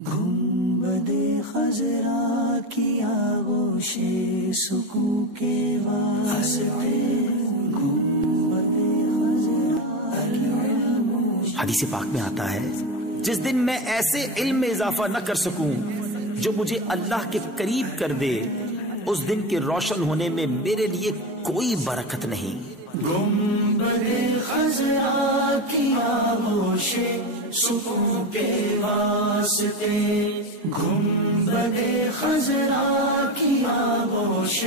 گنبدِ خضرا کی آغوش سکون کے واسطے گنبدِ خضرا۔ حدیث پاک میں آتا ہے جس دن میں ایسے علم میں اضافہ نہ کر سکوں جو مجھے اللہ کے قریب کر دے، اس دن کے روشن ہونے میں میرے لیے کوئی برکت نہیں۔ گنبدِ خضرا کی آغوش سکون کے واسطے گنبدِ خضرا کی آغوش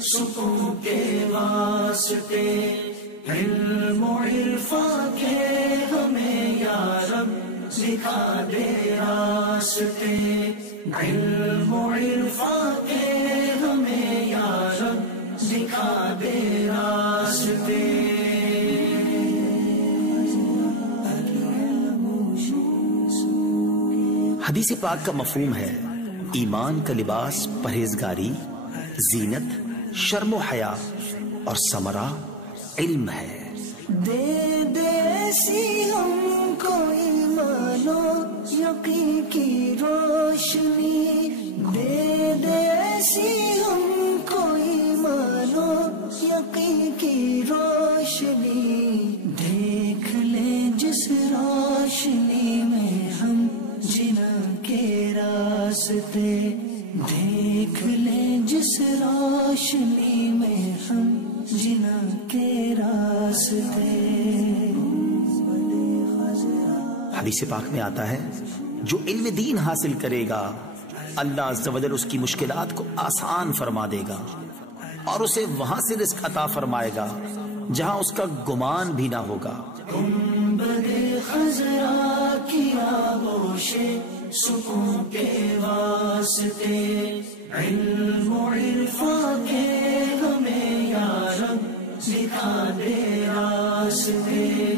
سکون کے واسطے، علم و عرفان کے ہمیں یا رب دکھا دے راستے، علم و عرفان کے ہمیں یا رب دکھا دے راستے۔ حدیث پاک کا مفہوم ہے ایمان کا لباس پرہیزگاری، زینت، شرم و حیا اور ثمرہ علم ہے۔ دے دے ایسی ہم کو ایمان و یقین کی روشنی، دے دے ایسی ہم کو ایمان و یقین کی روشنی، دیکھ لیں جس روشنی میں ہم جنا کے راستے، دیکھ لیں جس روشنی میں ہم جنا کے راستے۔ حدیث پاک میں آتا ہے جو علم دین حاصل کرے گا اللہ عز و جل اس کی مشکلات کو آسان فرما دے گا اور اسے وہاں سے رزق عطا فرمائے گا جہاں اس کا گمان بھی نہ ہوگا۔ گنبدِ خضرا کی آغوش سکون کے واسطے، علم و عرفان کے ہمیں یا رب دکھا دے راستے۔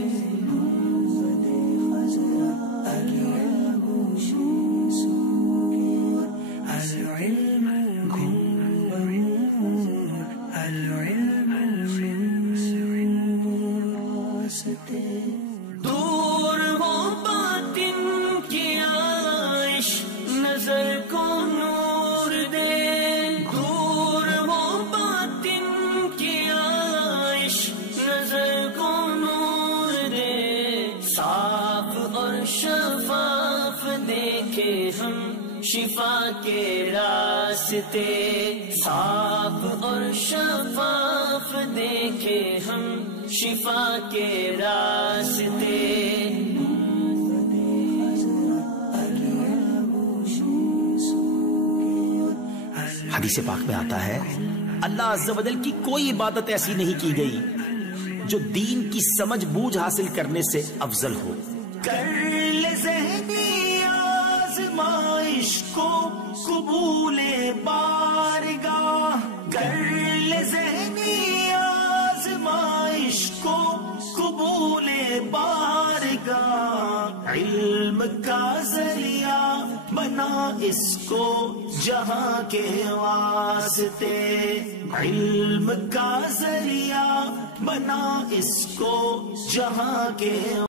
دور ہو باطن کی عائش نظر کو نور دے، دور ہو باطن کی عائش نظر کو نور دے، صاف اور شفاف دیکھے ہم شفا کے راستے، صاف اور شفاف دیکھے ہم شفا کے راستے۔ حدیث پاک میں آتا ہے اللہ عز و جل کی کوئی عبادت ایسی نہیں کی گئی جو دین کی سمجھ بوجھ حاصل کرنے سے افضل ہو۔ کر لے ذہنی آزمائش کو قبول بارگاہ، کر لے ذہنی آزمائش کو قبول بارگاہ، علم کا ذریعہ بنا اس کو جہاں کے واسطے، علم کا ذریعہ بنا اس کو جہاں کے